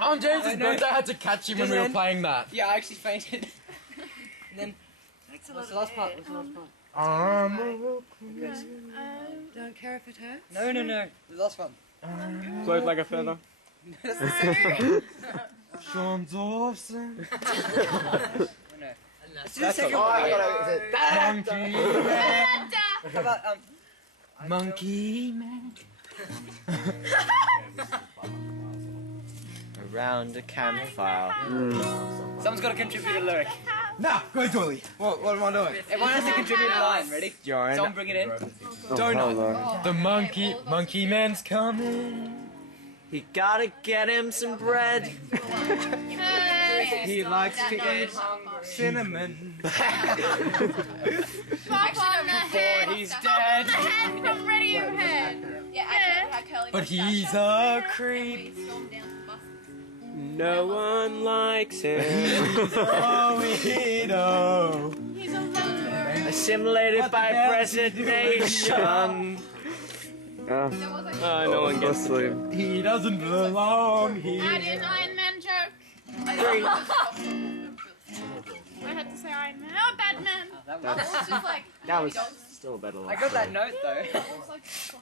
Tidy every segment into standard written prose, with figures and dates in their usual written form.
On James' birthday, I had to catch him when we were playing that. Yeah, I actually fainted. And then, what's the last part? Don't care if it hurts. No. The last one. Float like a feather. That's the second. Sean's awesome. No. Let's do the second one. How about, Monkey Man. Around a campfire. Someone's got to contribute a lyric. Nah, go Dolly. What am I doing? Everyone has to contribute a line. Ready? Someone bring it in. Donut. The monkey man's coming. He gotta get him some bread. He likes to eat cinnamon. Before he's dead. The head from Radiohead. But he's a creep. No one likes him. He's a weirdo. He's a loner. Assimilated by presentation. No one gets it. He doesn't belong here. I did an Iron Man joke. I had to say Iron Man. Oh, Batman. That was still a better line. I got that note though.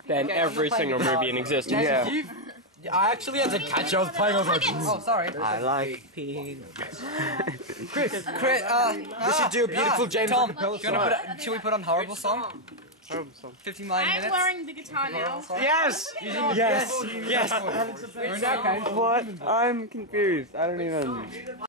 Then every single movie in existence. Yeah. I actually had to catch you. I was playing. I was like, Oh, sorry. I like peeing. Chris, we should do a beautiful James Tom, Acapella should we put on horrible song? Horrible song. 59 I'm minutes. wearing the guitar now. Yes! Yes! Yes! What? I'm confused. I don't even...